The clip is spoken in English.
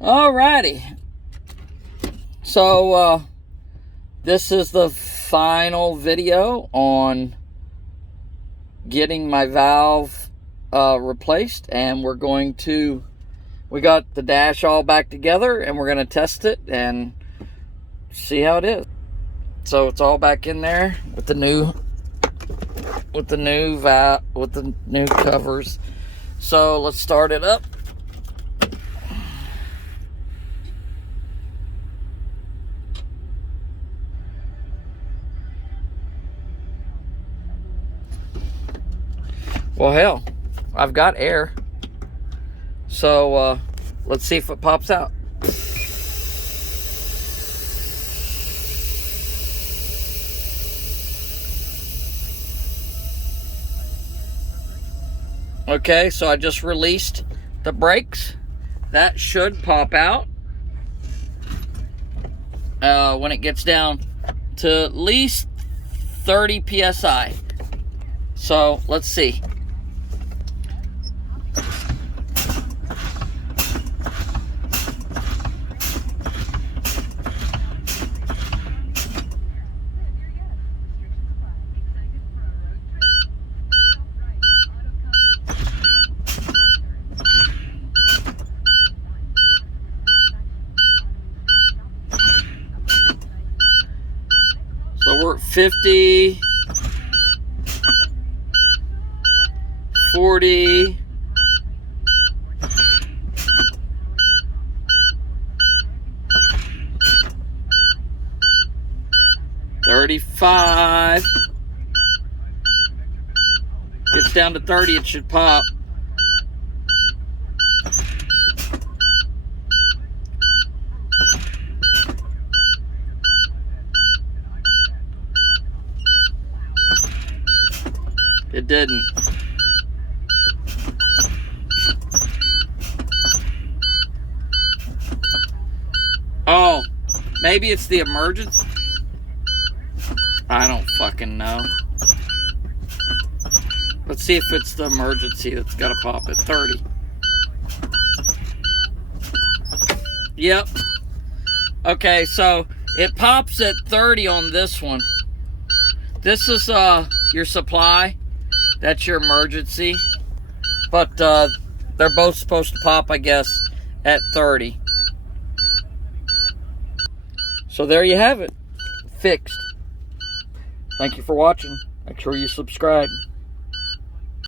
Alrighty. So, this is the final video on getting my valve replaced, and we got the dash all back together, and we're going to test it and see how it is. So it's all back in there with the new covers. So let's start it up. Well, hell, I've got air. So let's see if it pops out. Okay, so I just released the brakes. That should pop out when it gets down to at least 30 psi. So let's see. So we're at 50, 40, 35. Gets down to 30, it should pop. It didn't. Oh, maybe it's the emergency. I don't fucking know. Let's see if it's the emergency that's got to pop at 30. Yep. Okay, so it pops at 30 on this one. This is your supply. That's your emergency. But they're both supposed to pop, I guess, at 30. So there you have it. Fixed. Thank you for watching. Make sure you subscribe.